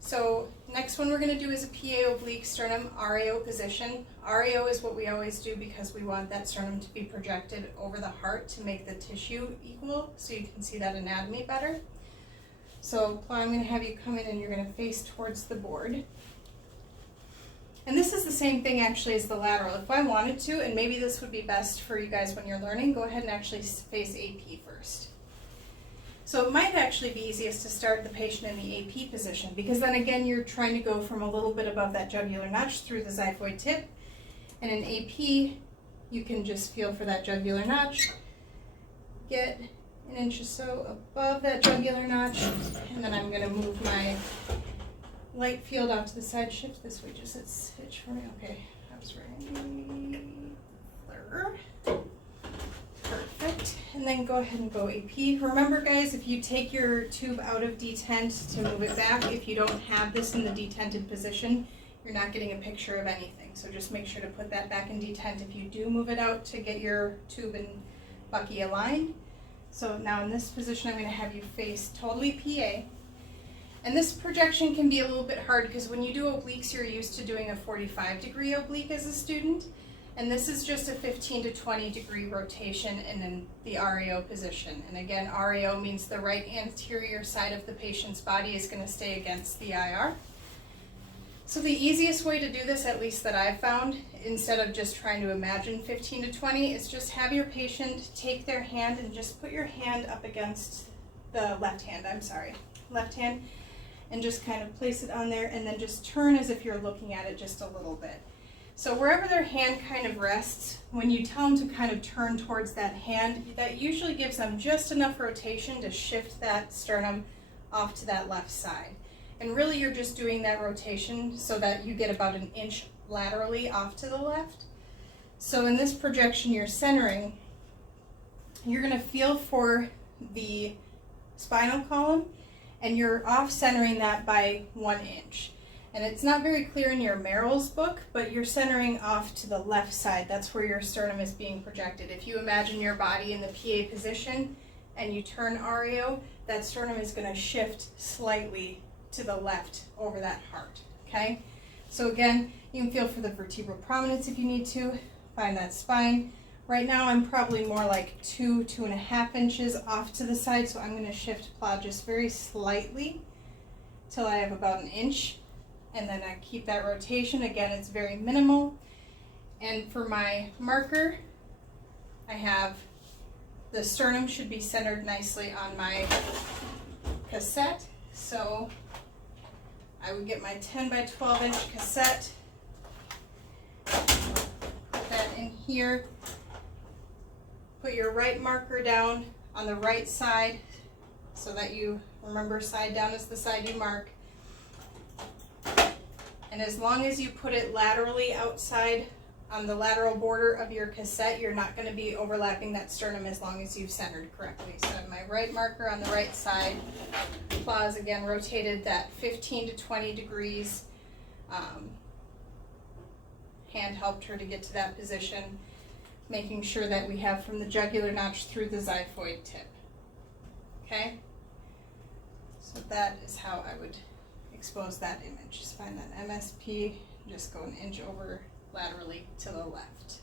So next one we're going to do is a PA oblique sternum RAO position. RAO is what we always do because we want that sternum to be projected over the heart to make the tissue equal so you can see that anatomy better. So I'm going to have you come in and you're going to face towards the board. And this is the same thing actually as the lateral. If I wanted to, and maybe this would be best for you guys when you're learning, go ahead and actually face AP first. So it might actually be easiest to start the patient in the AP position because then again you're trying to go from a little bit above that jugular notch through the xiphoid tip. And in AP, you can just feel for that jugular notch, get an inch or so above that jugular notch, and then I'm going to move my light field off to the side, shift this way just a stitch for me. Okay, I was ready. Perfect. And then go ahead and go AP. Remember guys, if you take your tube out of detent to move it back, if you don't have this in the detented position, you're not getting a picture of anything. So just make sure to put that back in detent if you do move it out to get your tube and bucky aligned. So now in this position, I'm going to have you face totally PA. And this projection can be a little bit hard because when you do obliques, you're used to doing a 45-degree oblique as a student. And this is just a 15 to 20-degree rotation in the RAO position. And again, RAO means the right anterior side of the patient's body is going to stay against the IR. So the easiest way to do this, at least that I've found, instead of just trying to imagine 15 to 20, is just have your patient take their hand and just put your hand up against the left hand, and just kind of place it on there and then just turn as if you're looking at it just a little bit. So wherever their hand kind of rests, when you tell them to kind of turn towards that hand, that usually gives them just enough rotation to shift that sternum off to that left side. And really you're just doing that rotation so that you get about an inch laterally off to the left. So in this projection you're centering, you're going to feel for the spinal column and you're off centering that by 1 inch. And it's not very clear in your Merrill's book, but you're centering off to the left side. That's where your sternum is being projected. If you imagine your body in the PA position and you turn RAO, that sternum is going to shift slightly to the left over that heart, okay? So again, you can feel for the vertebral prominence if you need to, find that spine. Right now I'm probably more like 2.5 inches off to the side, so I'm going to shift plow just very slightly till I have about 1 inch. And then I keep that rotation. Again, it's very minimal. And for my marker, I have the sternum should be centered nicely on my cassette. So I would get my 10 by 12 inch cassette, put that in here, put your right marker down on the right side so that you remember side down is the side you mark. And as long as you put it laterally outside on the lateral border of your cassette, you're not going to be overlapping that sternum as long as you've centered correctly. So I have my right marker on the right side. Claws again rotated that 15 to 20 degrees. Hand helped her to get to that position, making sure that we have from the jugular notch through the xiphoid tip. Okay? So that is how I would expose that image. Just find that MSP, just go 1 inch over laterally to the left.